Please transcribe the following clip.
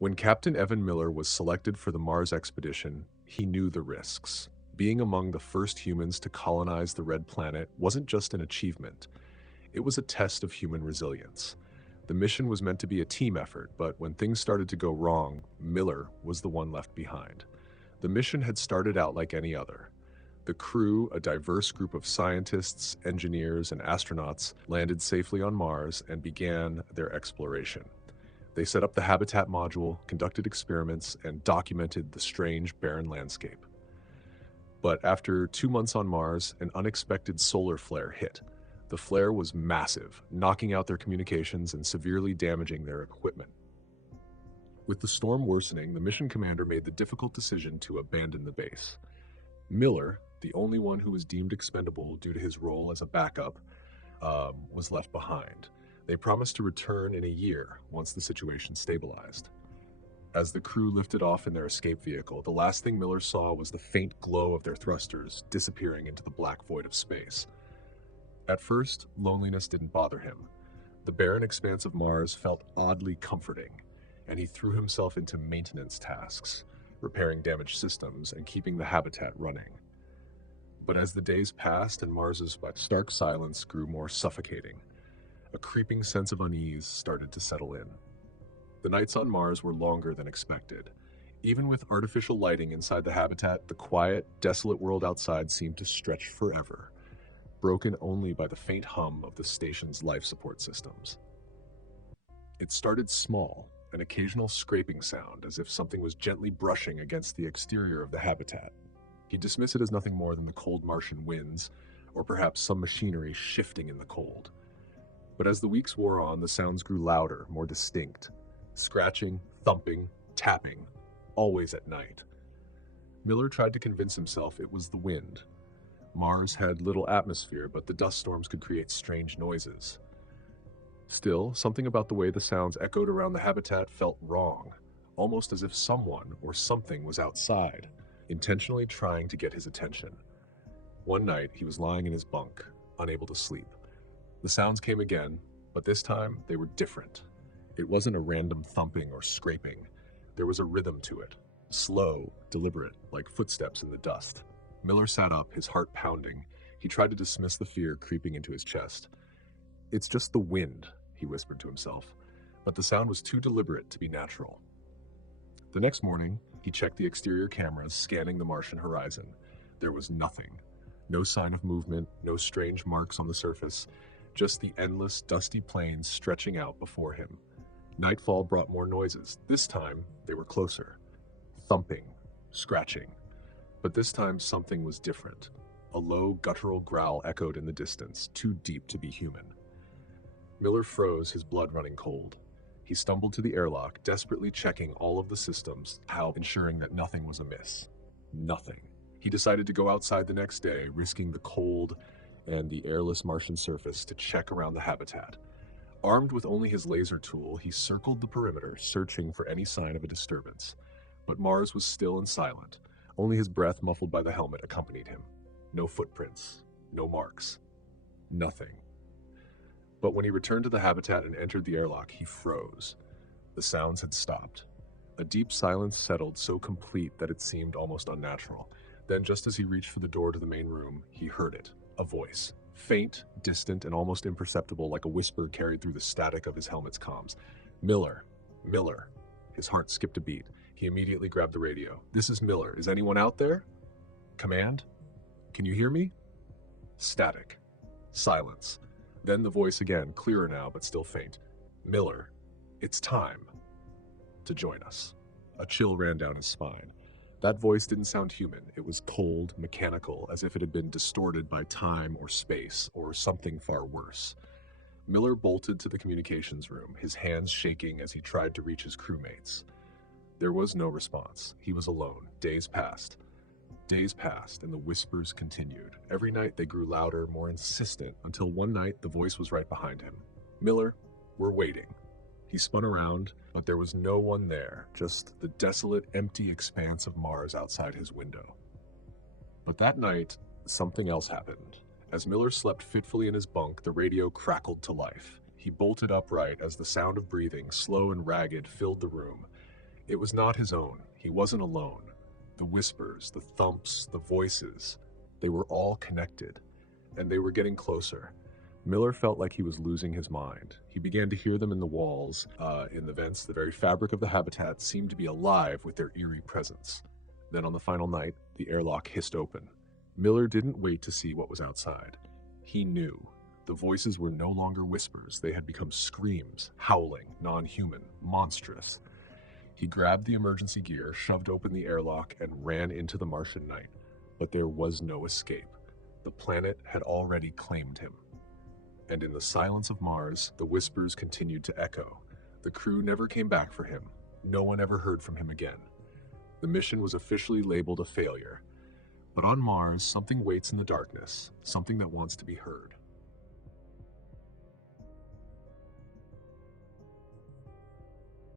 When Captain Evan Miller was selected for the Mars expedition, he knew the risks. Being among the first humans to colonize the Red Planet wasn't just an achievement, it was a test of human resilience. The mission was meant to be a team effort, but when things started to go wrong, Miller was the one left behind. The mission had started out like any other. The crew, a diverse group of scientists, engineers, and astronauts, landed safely on Mars and began their exploration. They set up the habitat module, conducted experiments, and documented the strange, barren landscape. But after 2 months on Mars, an unexpected solar flare hit. The flare was massive, knocking out their communications and severely damaging their equipment. With the storm worsening, the mission commander made the difficult decision to abandon the base. Miller, the only one who was deemed expendable due to his role as a backup, was left behind. They promised to return in a year once the situation stabilized. As the crew lifted off in their escape vehicle, the last thing Miller saw was the faint glow of their thrusters disappearing into the black void of space. At first, loneliness didn't bother him. The barren expanse of Mars felt oddly comforting, and he threw himself into maintenance tasks, repairing damaged systems and keeping the habitat running. But as the days passed and Mars's stark silence grew more suffocating, a creeping sense of unease started to settle in. The nights on Mars were longer than expected. Even with artificial lighting inside the habitat, the quiet, desolate world outside seemed to stretch forever, broken only by the faint hum of the station's life support systems. It started small, an occasional scraping sound as if something was gently brushing against the exterior of the habitat. He dismissed it as nothing more than the cold Martian winds, or perhaps some machinery shifting in the cold. But as the weeks wore on, the sounds grew louder, more distinct. Scratching, thumping, tapping, always at night. Miller tried to convince himself it was the wind. Mars had little atmosphere, but the dust storms could create strange noises. Still, something about the way the sounds echoed around the habitat felt wrong, almost as if someone or something was outside, intentionally trying to get his attention. One night, he was lying in his bunk, unable to sleep. The sounds came again, but this time they were different. It wasn't a random thumping or scraping. There was a rhythm to it, slow, deliberate, like footsteps in the dust. Miller sat up, his heart pounding. He tried to dismiss the fear creeping into his chest. "It's just the wind," he whispered to himself, but the sound was too deliberate to be natural. The next morning, he checked the exterior cameras, scanning the Martian horizon. There was nothing. No sign of movement, no strange marks on the surface, just the endless, dusty plains stretching out before him. Nightfall brought more noises. This time, they were closer. Thumping, scratching. But this time, something was different. A low, guttural growl echoed in the distance, too deep to be human. Miller froze, his blood running cold. He stumbled to the airlock, desperately checking all of the systems, ensuring that nothing was amiss. Nothing. He decided to go outside the next day, risking the cold and the airless Martian surface to check around the habitat. Armed with only his laser tool, he circled the perimeter, searching for any sign of a disturbance. But Mars was still and silent. Only his breath, muffled by the helmet, accompanied him. No footprints, no marks, nothing. But when he returned to the habitat and entered the airlock, he froze. The sounds had stopped. A deep silence settled, so complete that it seemed almost unnatural. Then, just as he reached for the door to the main room, he heard it. A voice. Faint, distant, and almost imperceptible, like a whisper carried through the static of his helmet's comms. "Miller. Miller." His heart skipped a beat. He immediately grabbed the radio. "This is Miller. Is anyone out there? Command? Can you hear me?" Static. Silence. Then the voice again, clearer now, but still faint. "Miller, it's time to join us." A chill ran down his spine. That voice didn't sound human. It was cold, mechanical, as if it had been distorted by time or space, or something far worse. Miller bolted to the communications room, his hands shaking as he tried to reach his crewmates. There was no response. He was alone. Days passed. Days passed, and the whispers continued. Every night they grew louder, more insistent, until one night the voice was right behind him. "Miller, we're waiting." He spun around, but there was no one there, just the desolate, empty expanse of Mars outside his window. But that night, something else happened. As Miller slept fitfully in his bunk, the radio crackled to life. He bolted upright as the sound of breathing, slow and ragged, filled the room. It was not his own. He wasn't alone. The whispers, the thumps, the voices, they were all connected, and they were getting closer. Miller felt like he was losing his mind. He began to hear them in the walls, in the vents. The very fabric of the habitat seemed to be alive with their eerie presence. Then on the final night, the airlock hissed open. Miller didn't wait to see what was outside. He knew. The voices were no longer whispers. They had become screams, howling, non-human, monstrous. He grabbed the emergency gear, shoved open the airlock, and ran into the Martian night. But there was no escape. The planet had already claimed him. And in the silence of Mars, the whispers continued to echo. The crew never came back for him. No one ever heard from him again. The mission was officially labeled a failure. But on Mars, something waits in the darkness, something that wants to be heard.